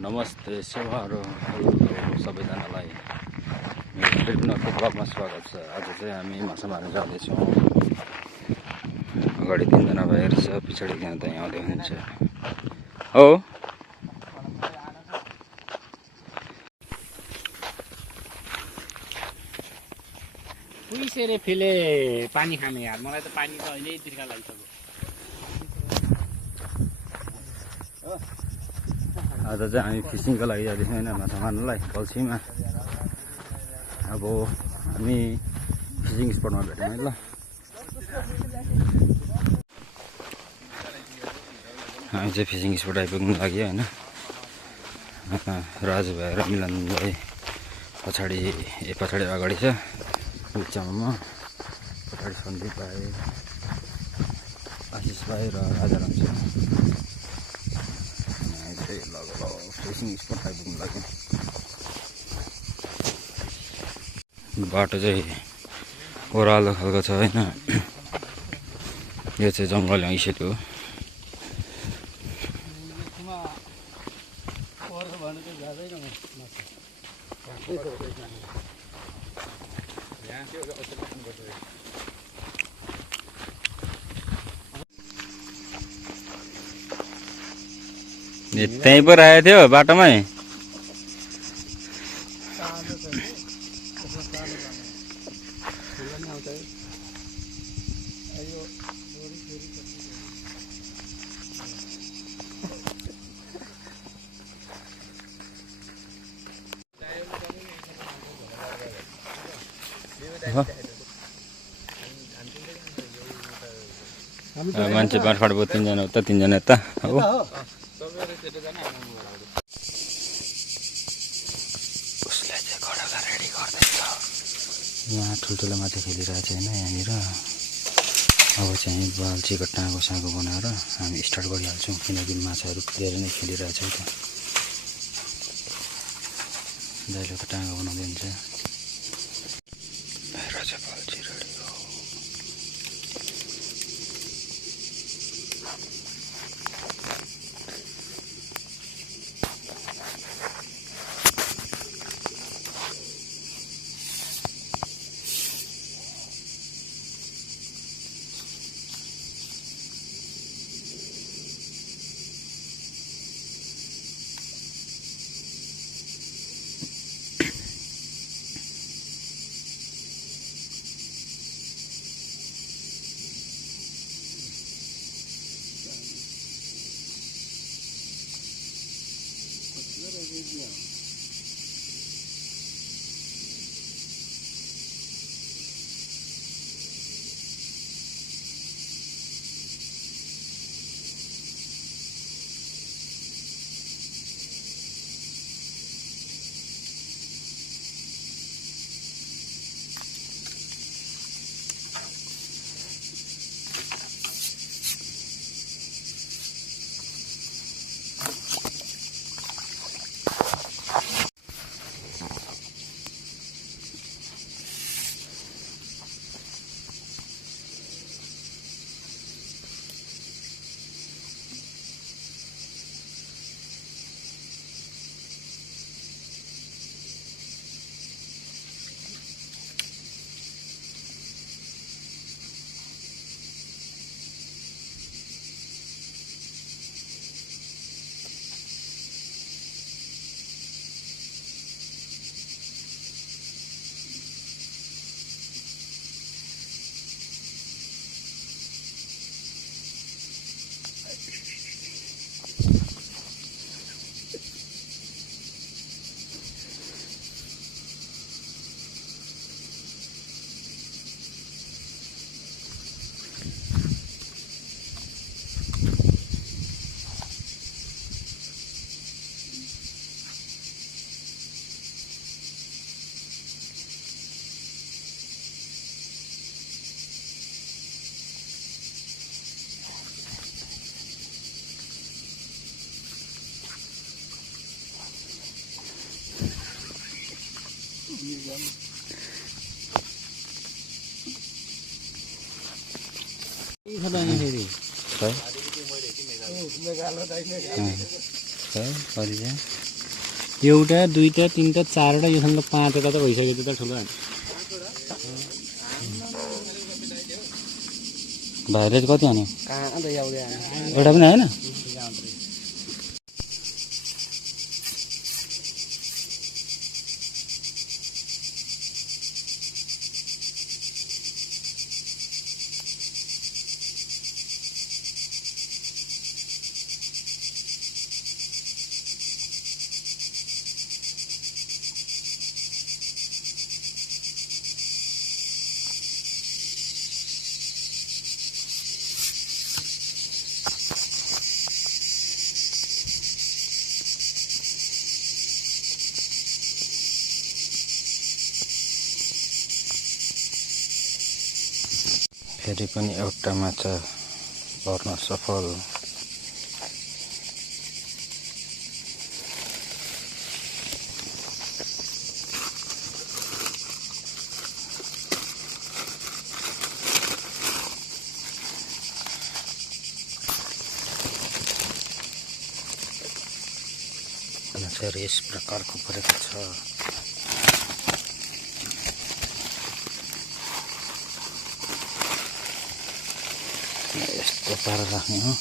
नमस्ते सेवाहरू सबैजनालाई मेरो ट्रेनरको ब्लगमा स्वागत छ। आज चाहिँ हामी माछा मार्न जाँदैछौँ। अगाडि 3 जना भाइहरू छ, पछाडि यहाँ त आउँदै हुनुहुन्छ। हो पुइसेरे फिले पानी खाने यार, मलाई त पानी त अहिले तिर्खा लागिसक्यो। आज चाहिँ हामी फिसिङको लागि जाँदैछौँ होइन, माछा मार्नलाई कल्छीमा। अब हामी फिसिङ स्पटमा भेटौँ है ल। हामी चाहिँ फिसिङ स्पट आइपुग्नु लाग्यो होइन। राजु भाइ र मिलन भाइ पछाडि अगाडि छ, बिचमा म, पछाडि सन्दीप भाइ, आशिष भाइ र राजाराम छ। फिसिङ स्पट आइपुग्नु लाग्यो। बाटो चाहिँ ओह्रालो खालको छ होइन। यो चाहिँ जङ्गल ऐसेट हो। त्यहीँ पो राखेको थियो बाटोमै। मान्छे बाँडफाँड भयो, 3 जना उता 3 जना यता हो। उसलाई चाहिँ कडा रेडी गर्दैछ। यहाँ ठुल्ठुलो माछा खेलिरहेको छ होइन यहाँनिर। अब चाहिँ बाल्चीको टाँगो साँगो बनाएर हामी स्टार्ट गरिहाल्छौँ, किनकि माछाहरू धेरै नै खेलिरहेछ है त। दाइले त टाँगो बनाउँदै हुन्छ। एउटा दुईटा तिनटा चारवटा योसँग त 5वटा त भइसक्यो त्यो त ठुलो होइन भाइले चाहिँ कति हान्यो कहाँ त याउले एउटा पनि आएन फेरि पनि एउटा माछा पर्न सफल माछाहरू यस प्रकारको परेको छ यस्तो पारा राख्ने हो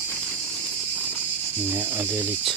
यहाँ अलिअलि छ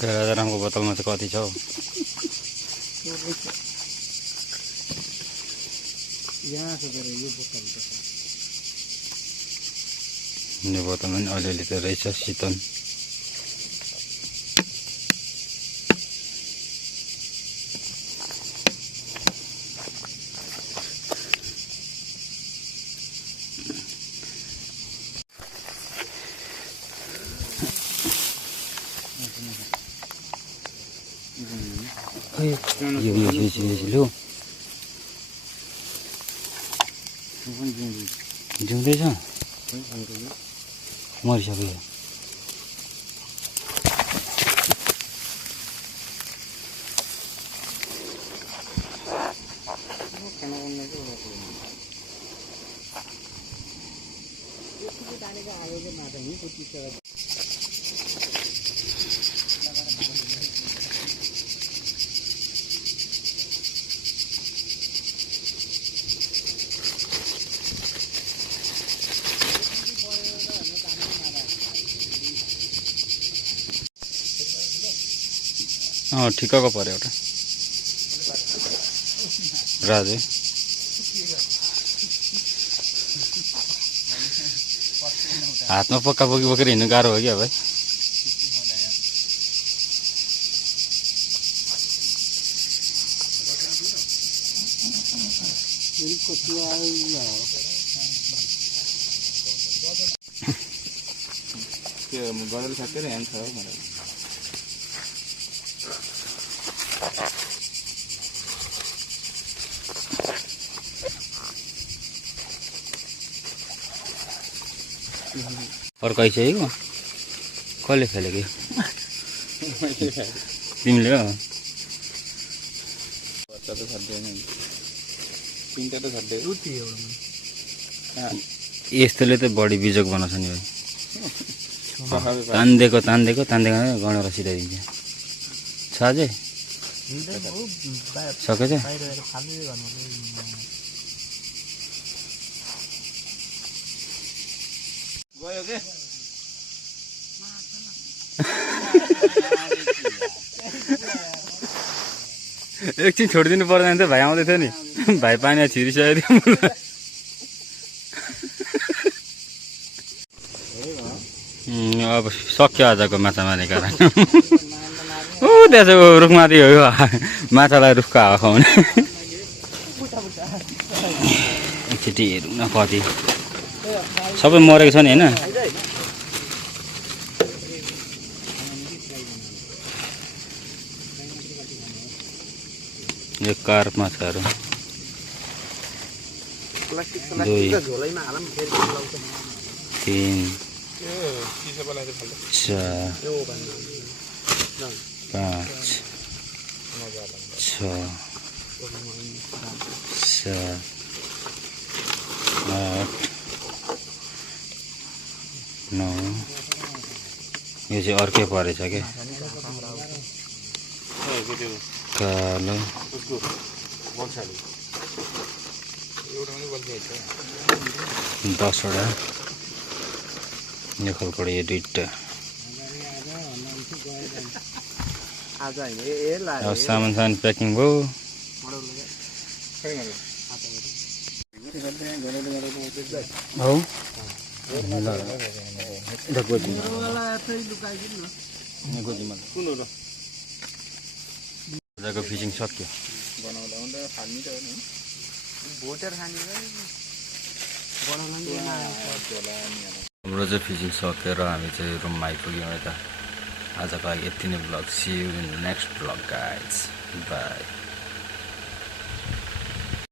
राजारामको बोतलमा चाहिँ कति छ हौ यो बोतलमा पनि अलिअलि त रहेछ शीतल यो जिउँदैछ मरिसक्यो ठिक्कको पर्यो एउटा राजु हातमा पक्का बोकी बोकेर हिँड्नु गाह्रो हो क्या भाइ गडल ठ्याक्कै ह्याङ छ मलाई अर्को आइसकेको कसले खेलेको तिमीले हो यस्तोले त बढी बिजोग बनाउँछ नि भाइ तान्देको तान्देको तान्देको गणेर सिधाइदिन्छ छ अझै सकेछ गयो के एकछिन छोडिदिनु पर्दैन थियो भाइ आउँदै थियो नि भाइ पानी छिरिसकेको थियो मलाई अब सक्यो आजको माछा मार्ने कारण त्यहाँ चाहिँ रुखमाथि हो यो माछालाई रुखको हावा खुवाउने एकचोटि हेरौँ न कति सबै मरेको छ नि होइन यो कार्प माछाहरू 2 3 4 5 6 7 8 9 यो चाहिँ अर्कै परेछ क्या कालो 10 वटा यो खालको यो 2टा अब सामान प्याकिङ भयो हौ आजको फिसिङ सक्यो हाम्रो चाहिँ फिसिङ सकेर हामी चाहिँ रुममा आइपुग्यौँ यता आजको लागि यति नै vlog see you in next vlog guys by